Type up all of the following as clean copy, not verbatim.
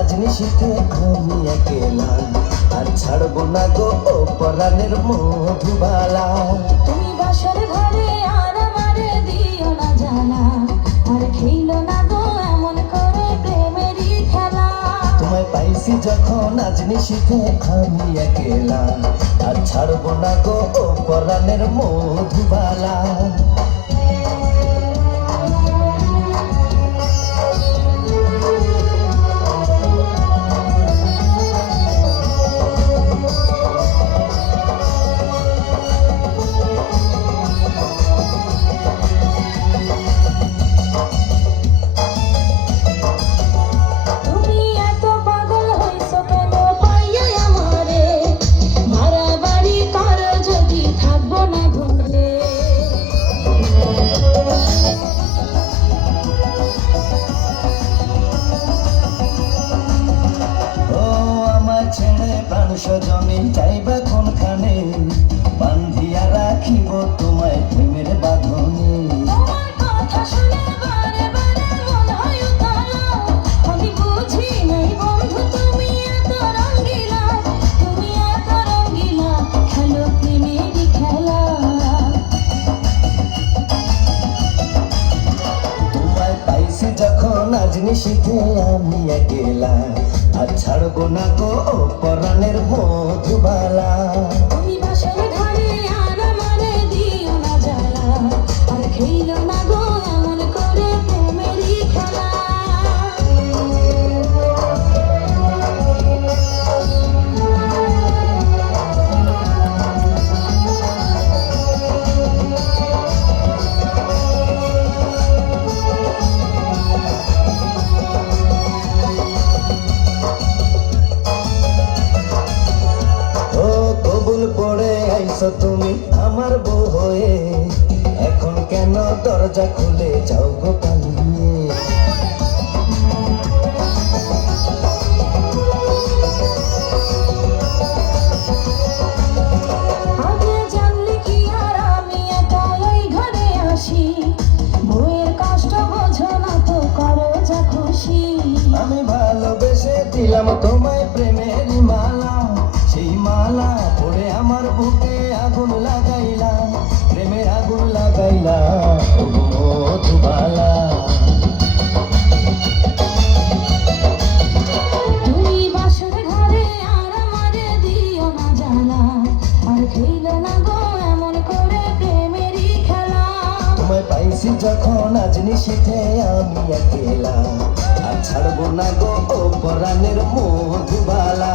আজ নিশিতে আমি একেলা, আর ছাড়বো না গো ও পরাণের মধুবালা। তুমি বাসর ঘরে আর আমারে দিও না জানা, আর খেইলো না গো এমন করে প্রেমেরই খেলা। তোমায় পাইছি যখন আজ নিশিতে আমি একেলা, আর ছাড়বো না গো ও পরাণের মধুবালা। সজনে যাইবা কোনখানে, বান্ধিয়া রাখিব তোমায় প্রেমের বাঁধনে। তোমার কথা শুনে বারে বারে মন হয় উতলা, আমি বুঝি নাই বন্ধু তুমি এত রঙ্গিলা, তুমি এত রঙ্গিলা, খেলো প্রেমেরই খেলা। তোমায় পাইছি যখন আজ নিশিতে আমি একেলা, আর ছাড়বো না গো ও পরাণের মধুবালা। তুমি বাসর ঘরে আর আমারে দিও না জ্বালা, আর খেইলো না গো এমন করে প্রেমেরই খেলা। তুমি আমার বউ হয়ে এখন কেন দরজা খুলে যাও গো পালিয়ে। আগে জানলে কি আর আমি একা এই ঘরে আসি, বউয়ের কষ্ট বোঝো না তো করো যা খুশি। আমি ভালোবেসে দিলাম তোমায় প্রেমের মালা, সেই মালা পরে আমার বুকে আগুন লাগাইলা, প্রেমের আগুন লাগাইলা ও মধুবালা। তুমি বাসর ঘরে আর আমারে দিও না জ্বালা, আর খেইলো না গো এমন করে প্রেমেরই খেলা। তোমায় পাইছি যখন আজ নিশিতে আমি একেলা, আর ছাড়বো না গো ও পরাণের মধুবালা।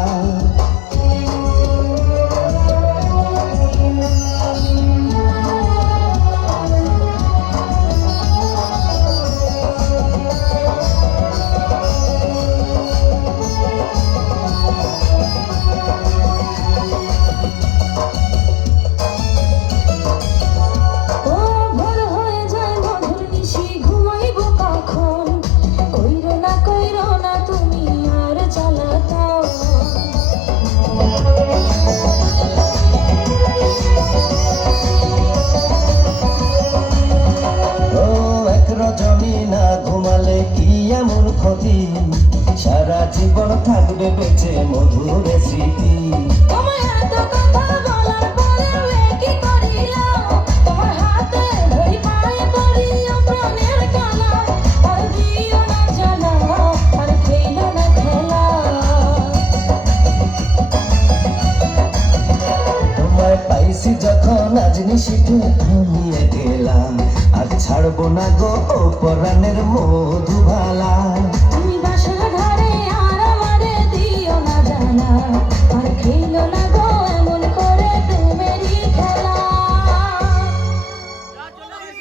রজনী না ঘুমালে কি এমন ক্ষতি, সারা জীবন থাকবে বেঁচে মধুর স্মৃতি। তোমার এত কথা বলার পরেও কি করিলাম, তোমার হাতে ধরি পায়ে পড়ি প্রাণের কালা, আর দিও না জ্বালা, আর খেইলো না খেলা। তোমায় পাইছি যখন আজ নিশিতে আমি একেলা, আর ছাড়বো না গো ও পরাণের মধুবালা।